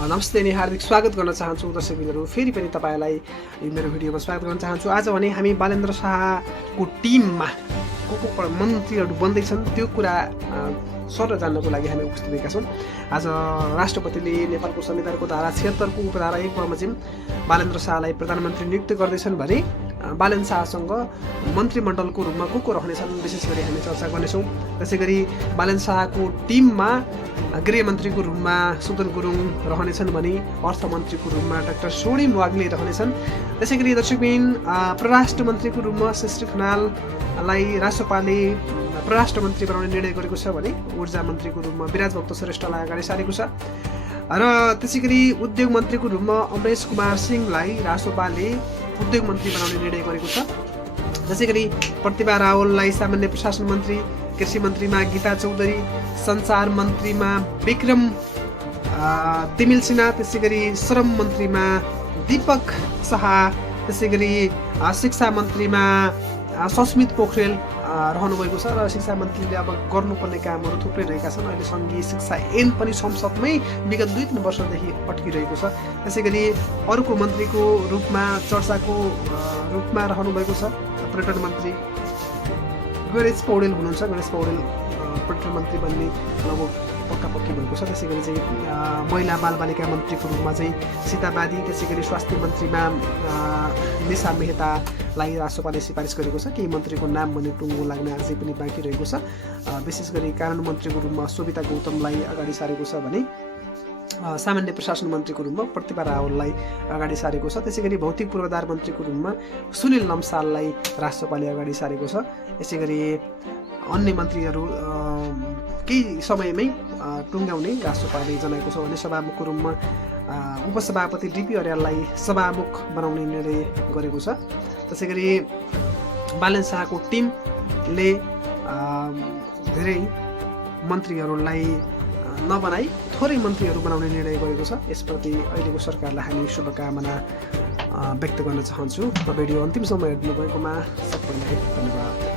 नमस्ते अनि हार्दिक स्वागत गर्न चाहन्छु दर्शकबिन्दुहरू। फेरि पनि तपाईँलाई मेरो भिडियोमा स्वागत गर्न चाहन्छु। आज भने हामी बालेन्द्र शाहको टिममा को मन्त्रीहरू बन्दैछन् त्यो कुरा सर जान्नको लागि हामी उपस्थित भएका छौँ। आज राष्ट्रपतिले नेपालको संविधानको धारा 76 को उपधारा 1 बमोजिम बालेन्द्र शाहलाई प्रधानमन्त्री नियुक्त गर्दैछन् भने बालेन्द्र शाहसँग मन्त्रीमण्डलको रूपमा को रहनेछन् विशेष गरी हामी चर्चा गर्नेछौँ। त्यसैगरी बालेन्द्र शाहको टिममा गृहमन्त्रीको रूपमा सुदन गुरुङ रहनेछन् भने अर्थमन्त्रीको रूपमा डाक्टर स्वर्णिम वाग्ले रहनेछन्। त्यसैगरी दर्शकबिन परराष्ट्र मन्त्रीको रूपमा श्री खनाललाई राष्ट्रपाले परराष्ट्र मन्त्री बनाउने निर्णय गरेको छ भने ऊर्जा मन्त्रीको रूपमा विराजभक्त श्रेष्ठलाई अगाडि सारेको छ र त्यसैगरी उद्योग मन्त्रीको रूपमा अमरेश कुमार सिंहलाई राष्ट्रपाले उद्योग मन्त्री बनाउने निर्णय गरेको छ। त्यसैगरी प्रतिभा रावललाई सामान्य प्रशासन मन्त्री, कृषि मन्त्रीमा गीता चौधरी, सञ्चार मन्त्रीमा विक्रम तिमिल सिन्हा, त्यसैगरी श्रम मन्त्रीमा दीपक शाह, त्यसैगरी शिक्षा मन्त्रीमा सस्मित पोखरेल रहनुभएको छ र शिक्षा मन्त्रीले अब गर्नुपर्ने कामहरू थुप्रै रहेका छन्। अहिले सङ्घीय शिक्षा ऐन पनि संसदमै विगत 2-3 वर्षदेखि अड्किरहेको छ। त्यसैगरी अर्को मन्त्रीको रूपमा चर्चाको रूपमा रहनुभएको छ पर्यटन मन्त्री गणेश पौडेल हुनुहुन्छ। गणेश पौडेल पर्यटन मन्त्री बन्ने लगभग पक्का-पक्की भएको छ। त्यसैगरी चाहिँ महिला बालबालिका मन्त्रीको रूपमा चाहिँ सीता बादी, त्यसैगरी स्वास्थ्य मन्त्रीमा निशा मेहतालाई राष्ट्रपाले सिफारिस गरेको छ। केही मन्त्रीको नाम भने टुङ्गो लाग्न अझै पनि बाँकी रहेको छ। विशेष गरी कानुन मन्त्रीको रूपमा शोभिता गौतमलाई अगाडि सारेको छ भने सामान्य प्रशासन मन्त्रीको रूपमा प्रतिभा रावललाई अगाडि सारेको छ। त्यसैगरी भौतिक पूर्वाधार मन्त्रीको रूपमा सुनिल लम्साललाई राष्ट्रपाले अगाडि सारेको छ। यसैगरी अन्य मन्त्रीहरू केही समयमै टुङ्ग्याउने राष्ट्रपाले जनाएको छ भने सभामुखको रूपमा उपसभापति डिपी अर्याललाई सभामुख बनाउने निर्णय गरेको छ। त्यसैगरी बालेन्द्र शाहको टिमले धेरै मन्त्रीहरूलाई नबनाई थोरै मन्त्रीहरू बनाउने निर्णय गरेको छ। यसप्रति अहिलेको सरकारलाई हामी शुभकामना व्यक्त गर्न चाहन्छु। भिडियो अन्तिमसम्म हेर्नु भएकोमा सबैलाई धन्यवाद।